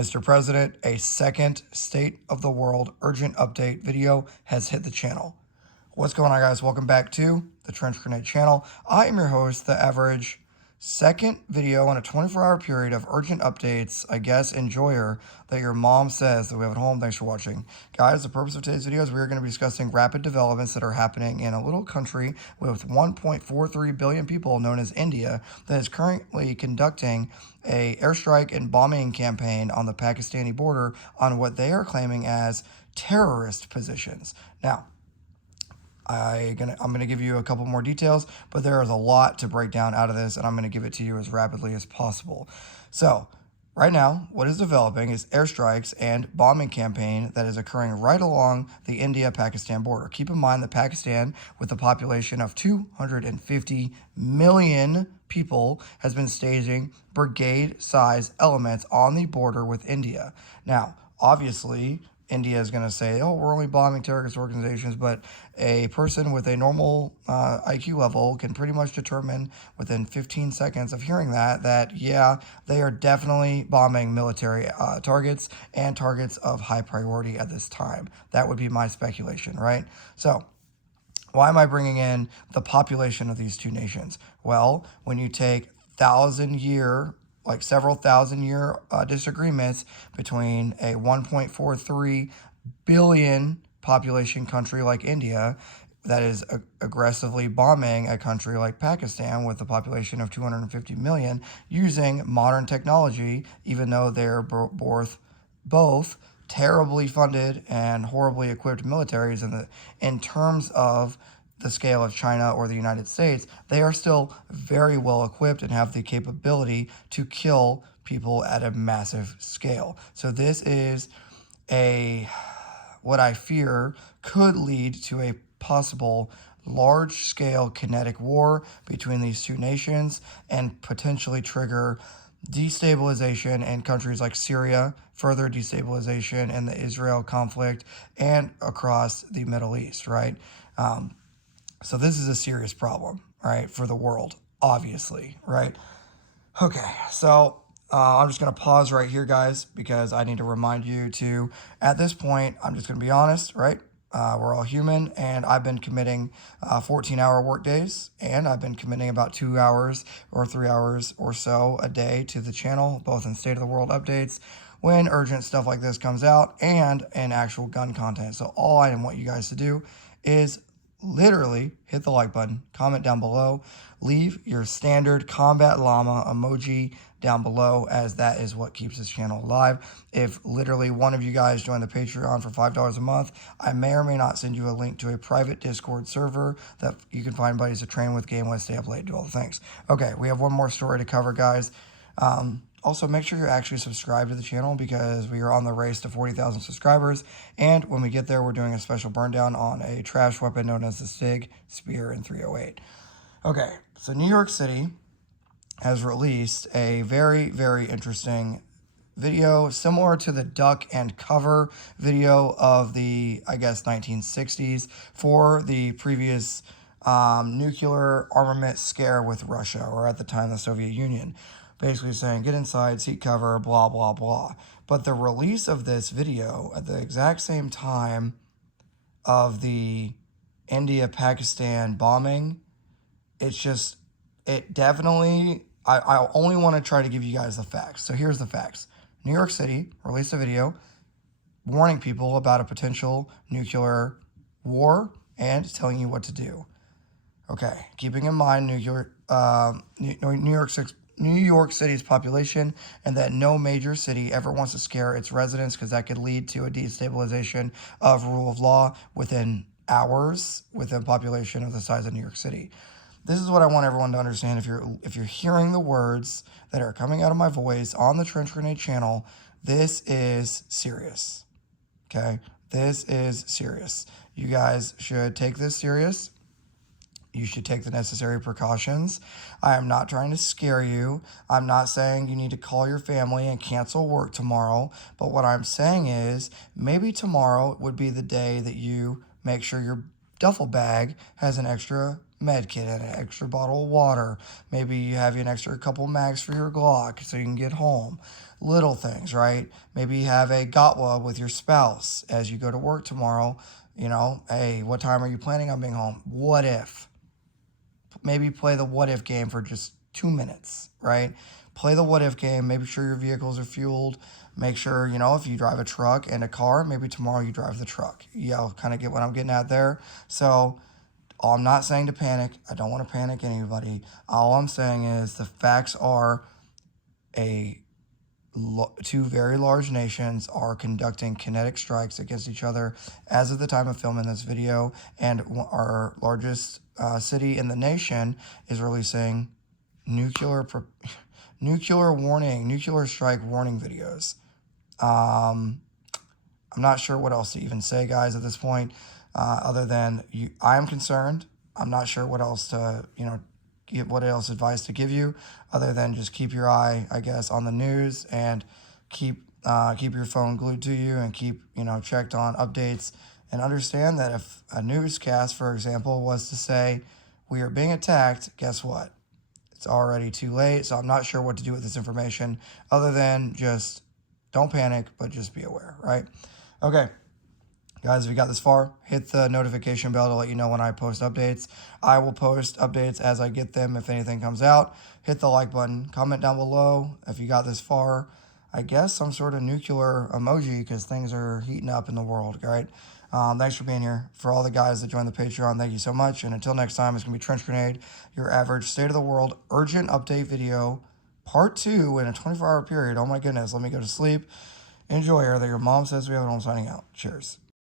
Mr. President, a second State of the World urgent update video has hit the channel. What's going on, guys? Welcome back to the Trench Grenade channel. I am your host, the average second video in a 24-hour period of urgent updates, I guess, enjoyer that your mom says that we have at home. Thanks for watching. Guys, the purpose of today's video is we are going to be discussing rapid developments that are happening in a little country with 1.43 billion people known as India that is currently conducting a airstrike and bombing campaign on the Pakistani border on what they are claiming as terrorist positions. Now, I'm gonna give you a couple more details, but there is a lot to break down out of this, and I'm gonna give it to you as rapidly as possible. So, right now, what is developing is airstrikes and bombing campaign that is occurring right along the India-Pakistan border. Keep in mind that Pakistan, with a population of 250 million people, has been staging brigade-size elements on the border with India. Now, obviously, India is going to say, oh, we're only bombing terrorist organizations, but a person with a normal IQ level can pretty much determine within 15 seconds of hearing that, yeah, they are definitely bombing military targets and targets of high priority at this time. That would be my speculation, right? So, why am I bringing in the population of these two nations? Well, when you take several thousand year disagreements between a 1.43 billion population country like India that is aggressively bombing a country like Pakistan with a population of 250 million using modern technology, even though they're both terribly funded and horribly equipped militaries in terms of the scale of China or the United States, they are still very well equipped and have the capability to kill people at a massive scale. So this is what I fear could lead to a possible large-scale kinetic war between these two nations and potentially trigger destabilization in countries like Syria, further destabilization in the Israel conflict, and across the Middle East, right? So this is a serious problem, right, for the world, obviously, right? Okay, so I'm just going to pause right here, guys, because I need to remind you to, at this point, I'm just going to be honest, right? We're all human, and I've been committing 14-hour work days, and I've been committing about 2 hours or 3 hours or so a day to the channel, both in State of the World updates, when urgent stuff like this comes out, and in actual gun content. So all I want you guys to do is literally hit the like button, comment down below, leave your standard combat llama emoji down below, as that is what keeps this channel alive. If literally one of you guys join the Patreon for $5 a month, I may or may not send you a link to a private Discord server that you can find buddies to train with, game with, stay up late, do all the things. Okay, we have one more story to cover, guys. Also, make sure you're actually subscribed to the channel because we are on the race to 40,000 subscribers. And when we get there, we're doing a special burn down on a trash weapon known as the SIG Spear in 308. Okay, so New York City has released a very, very interesting video similar to the duck and cover video of the, I guess, 1960s for the previous nuclear armament scare with Russia, or at the time the Soviet Union. Basically saying, get inside, seek cover, blah, blah, blah. But the release of this video at the exact same time of the India-Pakistan bombing, it definitely, I only want to try to give you guys the facts. So here's the facts. New York City released a video warning people about a potential nuclear war and telling you what to do. Okay, keeping in mind New York City's population, and that no major city ever wants to scare its residents because that could lead to a destabilization of rule of law within hours with a population of the size of New York City. This is what I want everyone to understand. If you're hearing the words that are coming out of my voice on the Trench Grenade channel, this is serious. Okay? This is serious. You guys should take this serious. You should take the necessary precautions. I am not trying to scare you. I'm not saying you need to call your family and cancel work tomorrow. But what I'm saying is maybe tomorrow would be the day that you make sure you're duffel bag has an extra med kit and an extra bottle of water. Maybe you have an extra couple mags for your Glock so you can get home. Little things, right? Maybe you have a Gotwa with your spouse as you go to work tomorrow. Hey, what time are you planning on being home? What if? Maybe play the what if game for just 2 minutes, right? Play the what if game. Make sure your vehicles are fueled. Make sure, if you drive a truck and a car, maybe tomorrow you drive the truck. I'll kind of get what I'm getting at there. So, I'm not saying to panic. I don't want to panic anybody. All I'm saying is the facts are a two very large nations are conducting kinetic strikes against each other as of the time of filming this video, and our largest city in the nation is releasing nuclear nuclear strike warning videos. I'm not sure what else to even say, guys, at this point, other than I am concerned. I'm not sure what else to what else advice to give you other than just keep your eye, I guess, on the news and keep your phone glued to you and keep checked on updates, and understand that if a newscast, for example, was to say we are being attacked, guess what? It's already too late. So I'm not sure what to do with this information other than just don't panic, but just be aware, right? Okay. Guys, if you got this far, hit the notification bell to let you know when I post updates. I will post updates as I get them if anything comes out. Hit the like button. Comment down below if you got this far. I guess some sort of nuclear emoji because things are heating up in the world, right? Thanks for being here. For all the guys that joined the Patreon, thank you so much. And until next time, it's going to be Trench Grenade, your average state of the world urgent update video, part 2 in a 24-hour period. Oh my goodness, let me go to sleep. Enjoy, or that your mom says we have it. I'm signing out. Cheers.